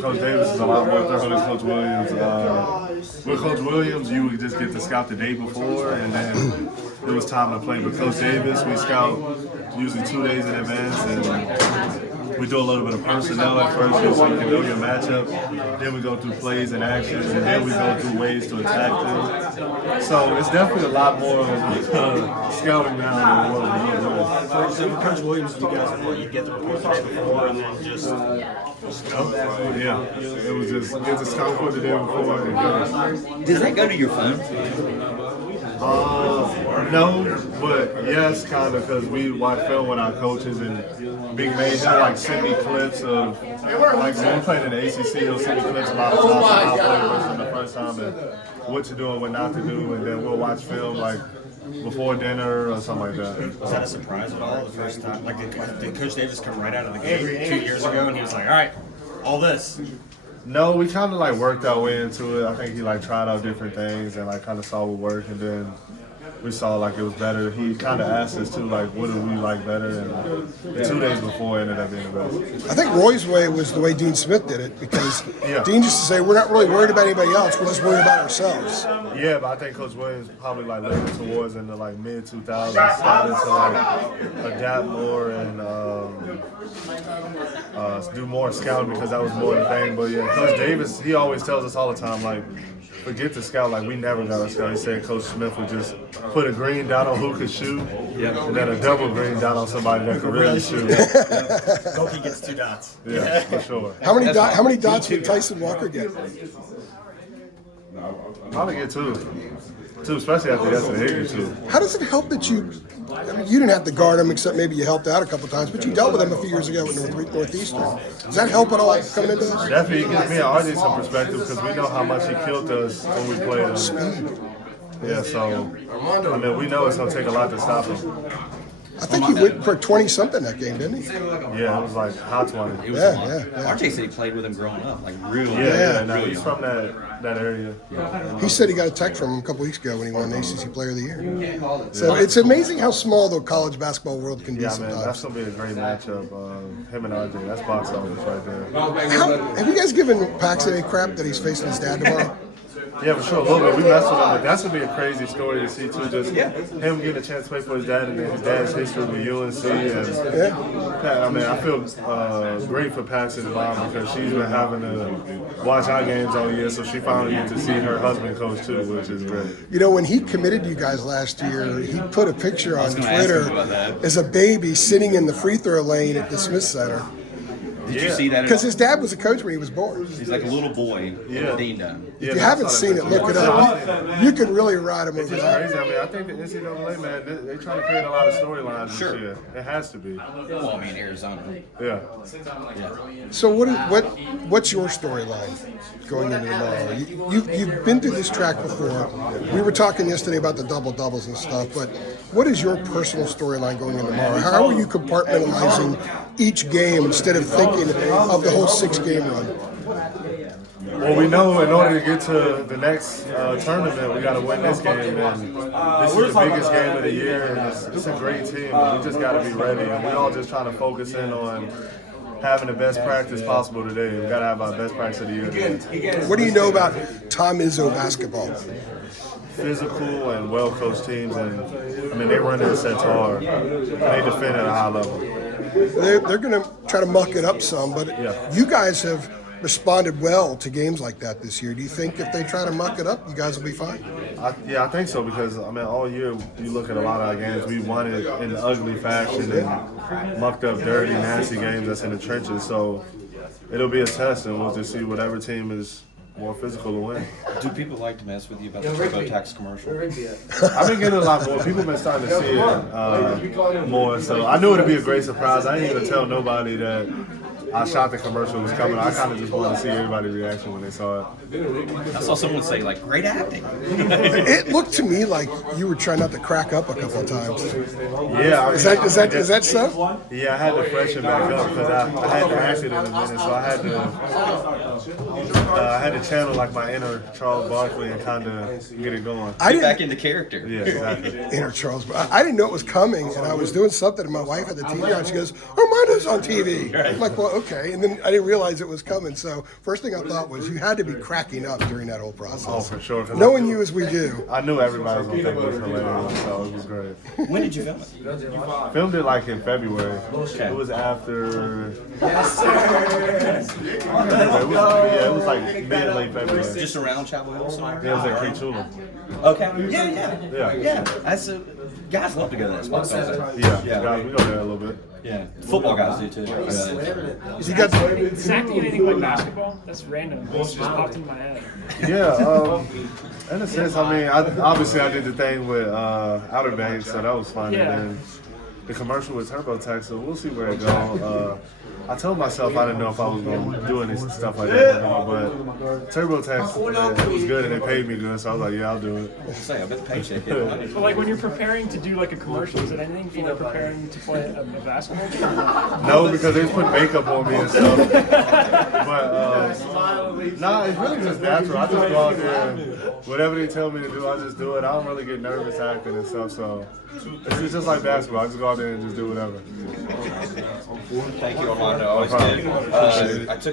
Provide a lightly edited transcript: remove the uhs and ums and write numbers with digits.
Coach Davis is a lot more thorough than Coach Williams. With Coach Williams, you would just get to scout the day before, and then it was time to play. But Coach Davis, we scout usually 2 days in advance, and we do a little bit of personnel at first so you can know your matchup. Then we go through plays and actions, and then we go through ways to attack them. So it's definitely a lot more scouting now than what we were doing. So for Coach Williams, you guys you get the report the day before and then just scout? Yeah, it was just get the scout report the day before and go. Does that go to your phone? No, but yes, kind of, because we watch film with our coaches, and Big May, he'll like send me clips of, like when we played in the ACC, he'll send me clips a lot of times of how players from the first time and what to do and what not to do, and then we'll watch film like before dinner or something like that. Was that a surprise at all the first time? Like did Coach Davis come right out of the gate 2 years ago and he was like, all right, all this? No, we kind of like worked our way into it. I think he like tried out different things and like kind of saw what worked, and then we saw like it was better. He kind of asked us too, like, what do we like better? And 2 days before, it ended up being the best. I think Roy's way was the way Dean Smith did it, because Dean used to say, we're not really worried about anybody else, we're just worried about ourselves. Yeah, but I think Coach Williams probably like looking towards in the like mid 2000s, started to like adapt more and do more scouting, because that was more the thing. But yeah, Coach Davis, he always tells us all the time, like, forget the scout, like we never got a scout. He said Coach Smith would just put a green down on who could shoot, and then a double green down on somebody that could really shoot. Goki gets 2 dots. Yeah, for sure. How many dots would Tyson Walker get? Probably get two, especially after yesterday. He get 2. How does it help that you didn't have to guard him, except maybe you helped out a couple times, but you dealt with him a few years ago with Northeastern. Does that help at all coming into this? Definitely, it gives me and RJ some perspective, because we know how much he killed us when we played him. Speed. Yeah, so I mean, we know it's gonna take a lot to stop him. I think he went for 20-something that game, didn't he? Yeah, it was like hot 20. Yeah. RJ said he played with him growing up, like really. Yeah, no, he's from that area. He said he got a text from him a couple weeks ago when he won the ACC Player of the Year. So it's amazing how small the college basketball world can be Yeah, sometimes. man, that's gonna be a great matchup. Him and RJ, that's box office right there. Have you guys given Paxson any crap that he's facing his dad tomorrow? Yeah, for sure, a little bit. We messed with him, but that's gonna be a crazy story to see too. Just him getting a chance to play for his dad, and then his dad's history with UNC. And I mean, I feel great for Paxton's mom, because she's been having to watch our games all year, so she finally gets to see her husband coach too, which is great. You know, when he committed to you guys last year, he put a picture on Twitter as a baby sitting in the free throw lane at the Smith Center. Did you see that? Because his dad was a coach when he was born. He's like a little boy. Yeah. Dean done. If you haven't seen it, look it up. You can really ride him over It's that. crazy. I mean, I think the NCAA, man, they're trying to create a lot of storylines this year. It has to be. Well, I mean, Arizona. Yeah. So what's your storyline going into tomorrow? You've been through this track before. We were talking yesterday about the double-doubles and stuff, but what is your personal storyline going into tomorrow? How are you compartmentalizing each game instead of thinking of the whole 6-game run? Well, we know in order to get to the next tournament, we got to win this game, and this is the biggest game of the year, and it's a great team, and we just got to be ready, and we all just trying to focus in on having the best practice possible today. We got to have our best practice of the year today. What do you know about Tom Izzo basketball? Physical and well-coached teams, and I mean, they run their sets hard, and they defend at a high level. They're going to try to muck it up some, but you guys have responded well to games like that this year. Do you think if they try to muck it up, you guys will be fine? I think so, because I mean, all year you look at a lot of our games, we won it in ugly fashion and mucked up dirty, nasty games that's in the trenches. So it'll be a test, and we'll just see whatever team is more physical to win. Do people like to mess with you about the TurboTax commercial? I've been getting a lot more. People have been starting to see it more. So I knew it would be a great surprise. I didn't even tell nobody that I shot the commercial was coming. I kind of just wanted to see everybody's reaction when they saw it. I saw someone say, like, great acting. It looked to me like you were trying not to crack up a couple of times. Yeah. Is that so? Yeah, I had to freshen back up, because I hadn't acted in a minute, so I had to channel like my inner Charles Barkley and kind of get it going. Get back into character. Yeah, exactly. Inner Charles. I didn't know it was coming, and I was doing something, and my wife had the TV on. She goes, "Armando's on TV." I'm like, "Well, okay. And then I didn't realize it was coming. So first thing I thought was you had to be cracking up during that whole process. Oh, for sure. 'Cause Knowing you as we do. I knew everybody was gonna think it was hilarious, so it was great. When did you film it? Filmed it like in February. It was after. Yes, sir. It was like mid-late February. Just around Chapel Hill somewhere? It was at Creek Chula. Okay. Yeah. Yeah. That's guys love to go to that spot. Don't they? Yeah, guys, we go there a little bit. Yeah. Football guys do too. You got Zach, do you anything like basketball? That's random. It just popped in my head. Yeah, in a sense, I mean, obviously I did the thing with Outer Banks, so that was fun. Yeah. And then the commercial with TurboTax, so we'll see where it goes. I told myself I didn't know if I was going to do any stuff like that, but TurboTax, it was good and it paid me good, so I was like, yeah, I'll do it. Say, I bet the paycheck hit money. But like when you're preparing to do like a commercial, is it anything for like preparing to play a basketball game? No, because they put makeup on me and stuff. But nah, it's really just natural. I just go out there and whatever they tell me to do, I just do it. I don't really get nervous acting and stuff, so it's just like basketball. I just go out there and just do whatever. Thank you, Armando. Always good. I took